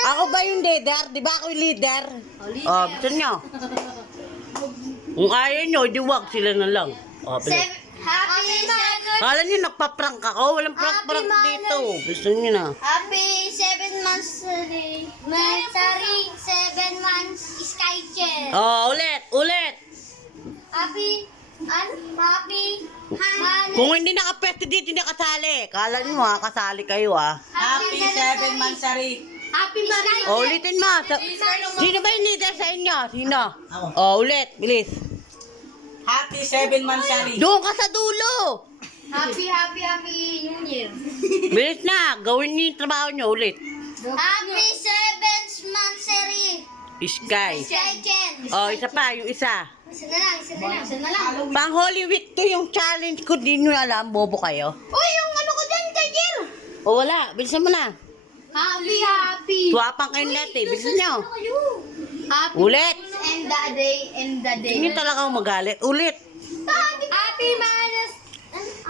Ako ba yung leader? Di ba ako yung leader? Oh, gusto nyo? Kung ayaw nyo, di wag sila na lang. Oh, Happy kala nyo nagpa-prank ako? Walang prank-prank dito. Gusto nyo na. Happy 7 months sorry 7 months Sky Chair. Oh, ulit. Happy Kung hindi nakapwesto dito, hindi nakasali. Kala nyo kasali kayo Happy 7 months, Sari. Happy Sky Oh, ulitin mo. Sino ba yung leader sa inyo? Sino? Oh, ulit. Bilis. Happy 7 months, Sari. Doon ka sa dulo. Happy New Year. Bilis na. Gawin niyo yung trabaho nyo ulit. Happy 7 months Sky. Sky Chair. Oh, isa pa. Yung isa. Isa na lang. Pang Holy Week to yung challenge ko. Di nyo alam. Bobo kayo. Uy, yung ano ko dyan, Tiger. O wala. Bilisan mo na. Happy. Tuwapang kayong lahat eh. Bilisan nyo. Happy Ulit. and the day. Hindi talaga ako magalit. Ulit. Happy